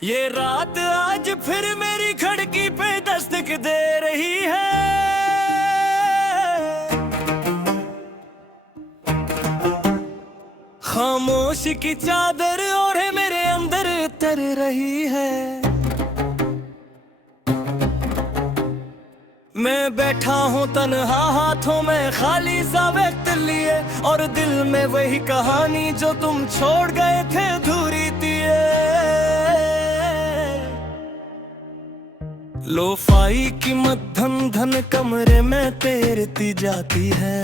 ये रात आज फिर मेरी खिड़की पे दस्तक दे रही है। खामोश की चादर ओढ़े मेरे अंदर तर रही है। मैं बैठा हूँ तन्हा हाथों में खाली सा वक्त लिए, और दिल में वही कहानी जो तुम छोड़ गए थे अधूरी दिए। लोफाई की मध्यम धन कमरे में तैरती जाती है।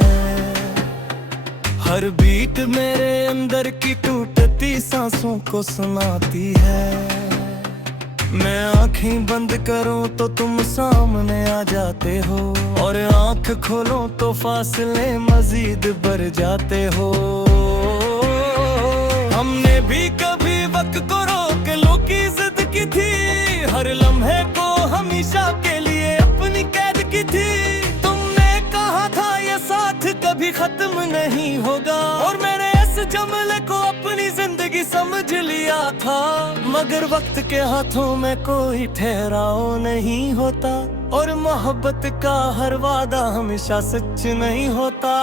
हर बीट मेरे अंदर की टूटती सांसों को सुनाती है। मैं आँखें बंद करूं तो तुम सामने आ जाते हो, और आँख खोलूं तो फासले मजीद बढ़ जाते हो। हमने भी कभी वक्त को रोक लो की जिद की थी, हर लम्हे को हमेशा के लिए अपनी कैद की थी। तुमने कहा था ये साथ कभी खत्म नहीं होगा, और मैंने इस जमले को अपनी जिंदगी समझ लिया था। मगर वक्त के हाथों में कोई ठहराव नहीं होता, और मोहब्बत का हर वादा हमेशा सच नहीं होता।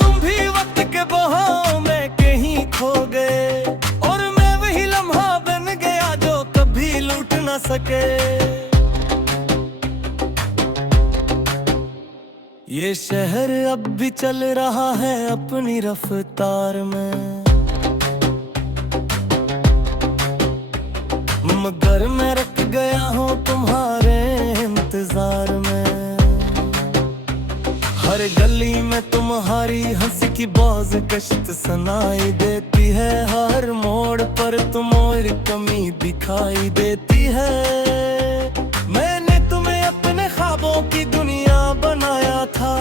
तुम भी वक्त के बहाव में कहीं खो गए, और मैं वही लम्हा बन गया जो कभी लूट न सके। ये शहर अब भी चल रहा है अपनी रफ्तार में, मगर मैं रख गया हूँ तुम्हारे इंतजार में। हर गली में तुम्हारी हंसी की बाज कश्त सुनाई देती है, हर मोड़ पर तुम और कमी दिखाई देती है। मैंने तुम्हें अपने ख्वाबों की दुनिया बनाया था,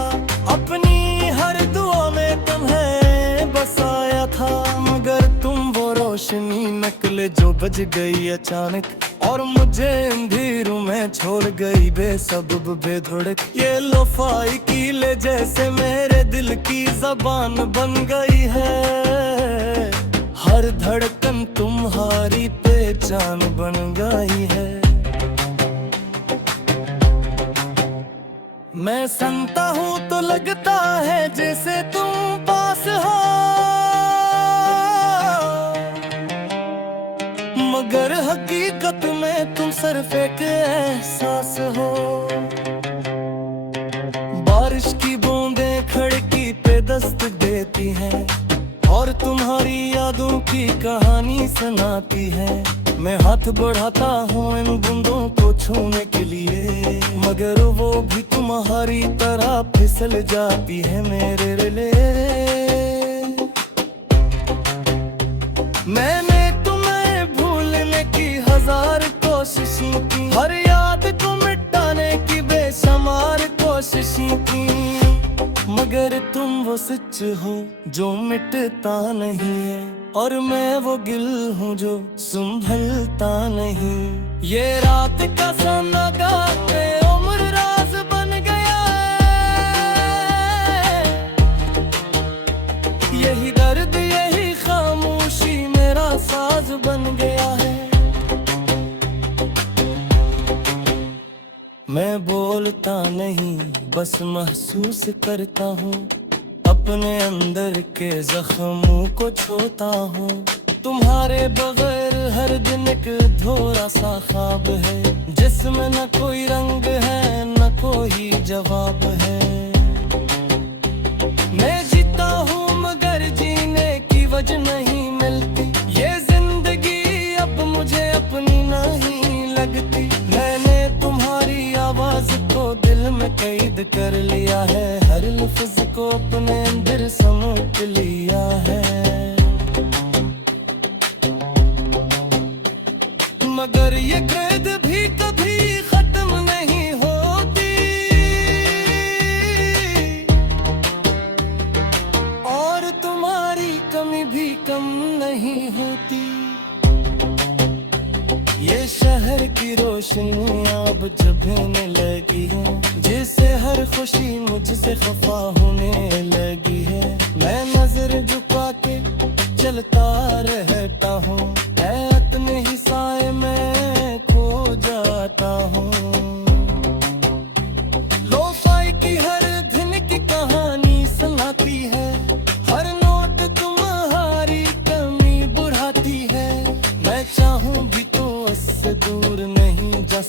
अपनी हर दुआ में तुम्हें बसाया था। मगर तुम वो रोशनी नकले जो बज गई अचानक, और मुझे अंधेरों में छोड़ गई बेसबब बेधड़क। ये लोफाई कीले जैसे मेरे दिल की जबान बन गई है, हर धड़कन तुम्हारी पहचान बन गई है। मैं सुनता हूँ तो लगता है जैसे तुम पास हो, मगर हकीकत में तुम सिर्फ एक एहसास हो। बारिश की बूंदें खिड़की पे दस्तक देती हैं, और तुम्हारी यादों की कहानी सुनाती है। मैं हाथ बढ़ाता हूँ इन बूंदों को छूने के लिए, मगर वो भी तुम्हारी तरह फिसल जाती है मेरे लिए। मैंने तुम्हें भूलने की हजार कोशिशें की, हर याद को मिटाने की बेशुमार कोशिशें की, मगर तुम वो सच हो जो मिटता नहीं है, और मैं वो गिल हूँ जो संभलता नहीं। ये रात का सन्नाटा उम्र राज बन गया है, यही दर्द यही खामोशी मेरा साज बन गया है। मैं बोलता नहीं बस महसूस करता हूँ, अपने अंदर के जख्मों को छोता हूँ। तुम्हारे बगैर हर दिन एक अधूरा सा ख्वाब है, जिसमें न कोई रंग है न कोई जवाब है। मैं जीता हूँ मगर जीने की वजह नहीं मिलती, ये जिंदगी अब मुझे अपनी नहीं लगती। मैंने तुम्हारी आवाज को दिल में कैद कर लिया है, हर लफ्ज को अपने अंदर समेट लिया है। मगर ये कैद भी कभी खत्म नहीं होती, और तुम्हारी कमी भी कम नहीं होती। ये शहर की रोशनियाँ अब जगने लगी हैं, जिससे हर खुशी मुझसे खफा होने लगी है। मैं नजर झुका के चलता रहता हूँ, अपने ही साए में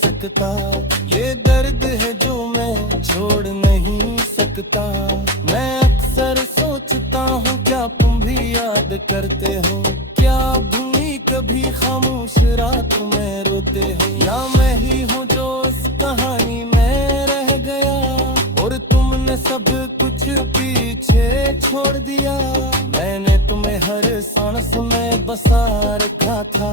सकता। ये दर्द है जो मैं छोड़ नहीं सकता। मैं अक्सर सोचता हूँ क्या तुम भी याद करते हो, क्या भूली कभी खामोश रात में रोते हो, या मैं ही हूँ जो इस कहानी में रह गया और तुमने सब कुछ पीछे छोड़ दिया। मैंने तुम्हें हर सांस में बसा रखा था,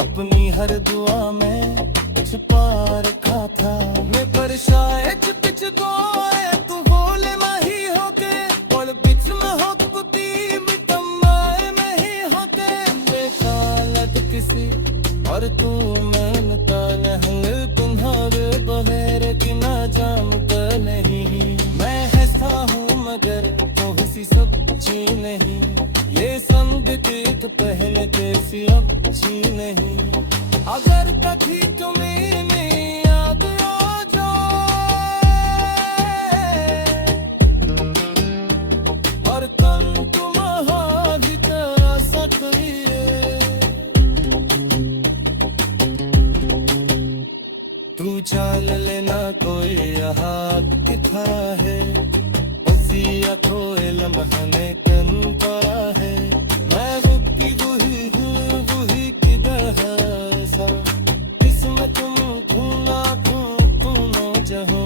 अपनी हर दुआ में छुपा रखा था। मैं पर शायद पिछ गोए तू बोले माही होके और पिछ में हो कुती मिटमाए में ही होके। मैं कालत किसी और तू मनता नहीं, तुम्हार बगैर कि ना जानता नहीं। मैं हंसता हूँ मगर तो हंसी सच्ची नहीं, ये संगति तो पहले जैसी अच्छी नहीं। अगर कभी तुम्हें नहीं याद आ जाए और तन तुम्हारी तरह सकरिए, तू चाल लेना कोई यहाँ की तरह है, हंसी आँखों लम्हा में कन पड़ा है। मैं रुकी वही किधर है सा, इसमें तुम खूना खूनो जहो,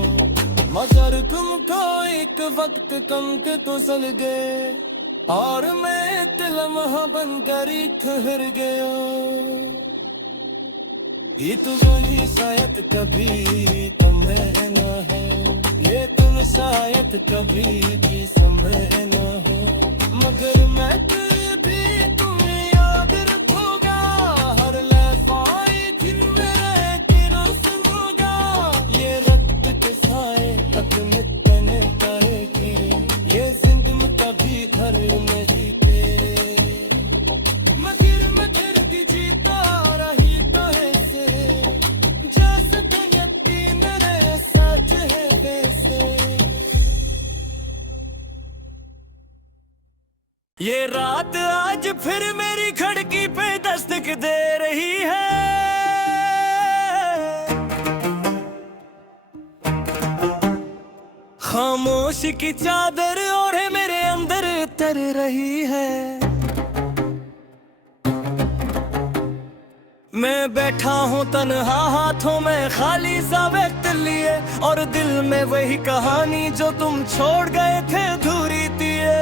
मगर तुमको एक वक्त कम के तो सल गए और मैं एक लम्हा बनकर ही ठहर गया। ये तो वही शायद कभी तुम्हें न है, ये तुम शायद कभी भी समय न हो, मगर मैं भी तुम्हें याद रखूंगा। हर लम्हाई दिन मेरे दिनों सुनूंगा, ये रक्त के साए तक मिटने करेगी, ये जिंदगी कभी घर नहीं तेरे, मगर मैं फिर भी जीता रही तो ऐसे, जैसे तुम यकीन मेरे सच है वैसे। ये रात आज फिर मेरी खिड़की पे दस्तक दे रही है, खामोशी की चादर और मेरे अंदर तर रही है। मैं बैठा हूँ तन्हा हाथों में खाली सा वक्त लिए, और दिल में वही कहानी जो तुम छोड़ गए थे अधूरी दिए।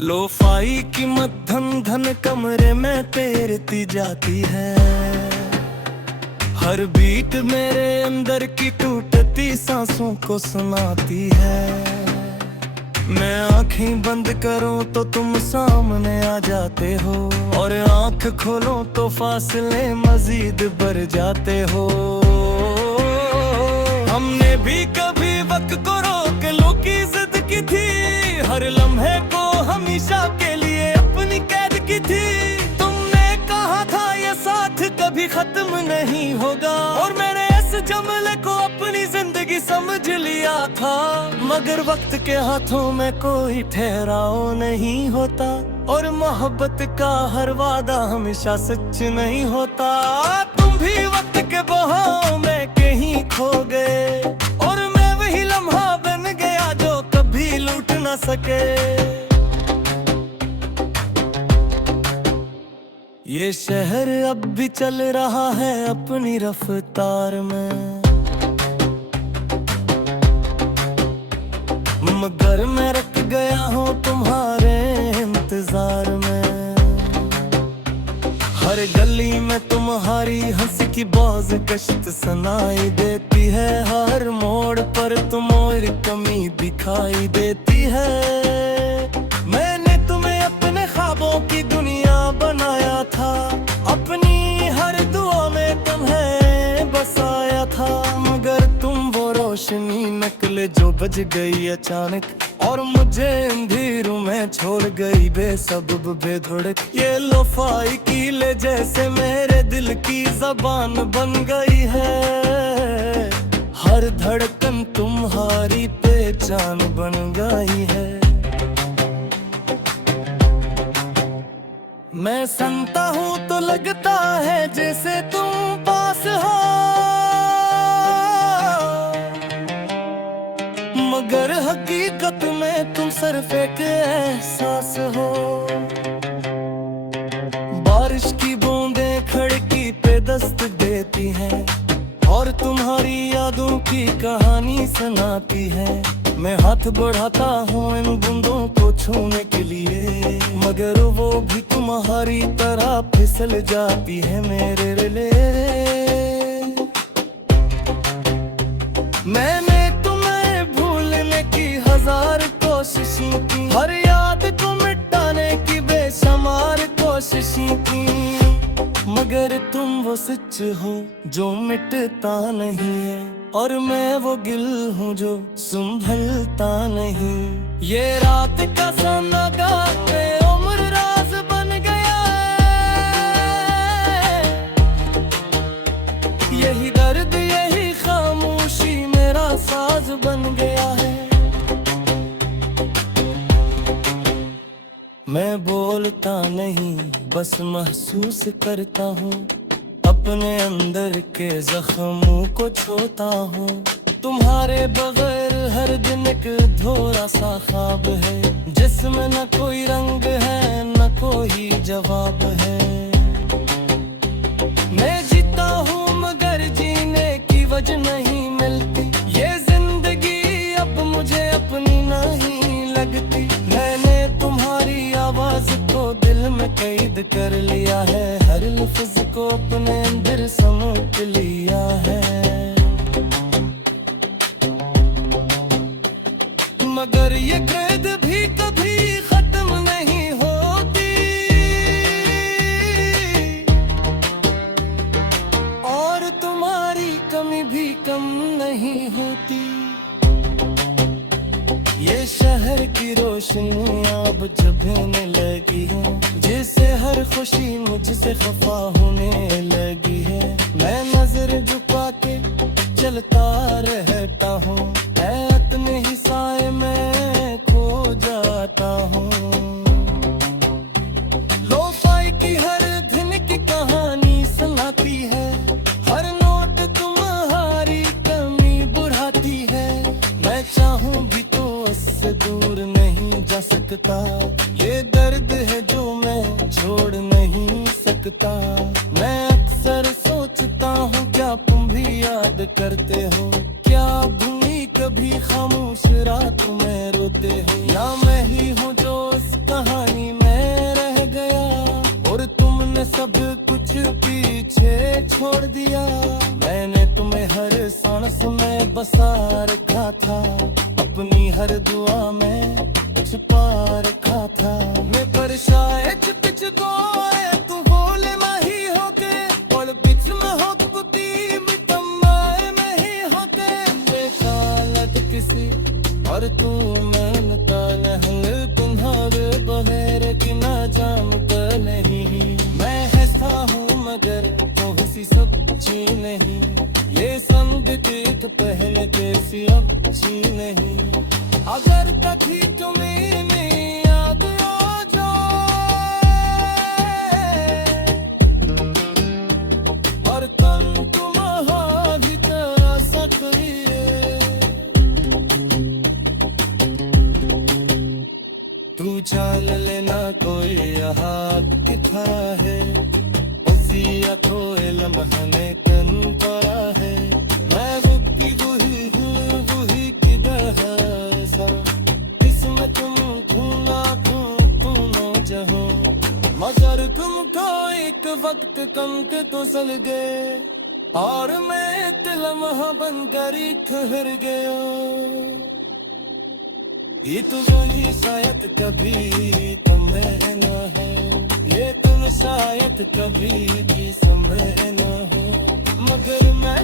लोफाई की मध्यम धन कमरे में तैरती जाती है, हर बीट मेरे अंदर की टूटती सांसों को सुनाती है। मैं आँखें बंद करूं तो तुम सामने आ जाते हो, और आँख खोलूं तो फासले मजीद बढ़ जाते हो। हमने भी कभी वक्त को रोक लो की जिद की थी, हर लम्हे को हमेशा के लिए अपनी कैद की थी। तुमने कहा था ये साथ कभी खत्म नहीं होगा, और मैंने इस जमले को अपनी जिंदगी समझ लिया था, मगर वक्त के हाथों में कोई ठहराव नहीं होता, और मोहब्बत का हर वादा हमेशा सच नहीं होता। तुम भी वक्त के बहाव में कहीं खो गए, और मैं वही लम्हा बन गया जो कभी लूट न सके। ये शहर अब भी चल रहा है अपनी रफ्तार में, मगर मैं रख गया हूँ तुम्हारे इंतजार में। हर गली में तुम्हारी हंसी की बाज कश्त सुनाई देती है, हर मोड़ पर तुम और कमी दिखाई देती है। मैंने तुम्हें अपने ख्वाबों की दुनिया बनाया था, अपनी हर दुआ में तुम्हें बसाया था, मगर तुम वो रोशनी नकले जो बज गई अचानक, और मुझे अंधेरों में छोड़ गई बेसबब बेधड़क। ये लोफाई कीले जैसे मेरे दिल की जबान बन गई है, हर धड़कन तुम्हारी पहचान बन गई है। मैं सुनता हूँ तो लगता है जैसे तुम पास हो, मगर हकीकत में तुम सिर्फ एक एहसास हो। बारिश की बूंदें खिड़की पे दस्तक देती हैं और तुम्हारी यादों की कहानी सुनाती है। मैं हाथ बढ़ाता हूँ इन बूंदों को छूने के लिए, मगर वो भी तुम्हारी तरह फिसल जाती है मेरे लिए। मैंने तुम्हें भूलने की हजार कोशिशें की, हर याद को मिटाने की बेशुमार कोशिशें की, मगर तुम वो सच हो जो मिटता नहीं है, और मैं वो गिल हूँ जो संभलता नहीं। ये रात का सन्नाटा उम्र राज बन गया है, यही दर्द यही खामोशी मेरा साज बन गया है। मैं बोलता नहीं बस महसूस करता हूँ, अपने अंदर के जख्मों को छोता हूँ। तुम्हारे बगैर हर दिन एक अधूरा सा ख्वाब है, जिसमें न कोई रंग है न कोई जवाब है। मैं जीता हूँ मगर जीने की वजह नहीं मिलती, ये जिंदगी अब मुझे अपनी नहीं लगती। मैंने तुम्हारी आवाज को दिल में कैद कर लिया है, हर लफ्ज को अपने अंदर समेट लिया है, मगर ये कैद भी कभी खत्म नहीं होती, और तुम्हारी कमी भी कम नहीं होती। ये शहर की रोशनी अब जगने लगी है, जिससे हर खुशी मुझसे खफा होने लगी है। मैं नजर झुका के चलता रहता हूँ, मैं अपने ही साए में खो जाता हूँ। लोफाई की हर दिन की कहानी सुनाती है, हर नोट तुम्हारी कमी बुढ़ाती है। मैं चाहूँ भी तो इससे दूर नहीं जा सकता, ये दर्द है जो मैं छोड़ नहीं सकता। मैं अक्सर सोचता हूँ क्या तुम भी याद करते हो, क्या भूमि कभी खामोश रात में रोते हो, या मैं ही हूँ जो इस कहानी में रह गया और तुमने सब कुछ पीछे छोड़ दिया। मैंने तुम्हें हर सांस में बसा रखा था, अपनी हर दुआ में छुपा रखा था। मैं पर शायद पिछ गोए तू बोले माही होके, और पिछ में हो कुती मितमाए में ही होते। मैं कालत किसी और तू मनता नहीं, तुम्हारे बगैर की ना जानता नहीं। मैं हंसता हूँ मगर तुमसी सच्ची नहीं, ये संगति तो पहले कैसी अच्छी नहीं। अगर कभी तुम्हें नहीं याद आ जाए, और तन तुम्हारी तरह सकरिए, तू चाल लेना कोई यहाँ किथा है, उसी आँखों लम्हा में कन पड़ा है। मैं रुकी वही किधर है सा, इसमें तुम खूना तू न जहो, मगर तुमको एक वक्त कम के तो सल गए, और मैं लम्हा बनकर ही ठहर गया। ये तो वही शायद कभी तुम्हें न है, ये तुम शायद कभी भी संभव न हो, मगर मैं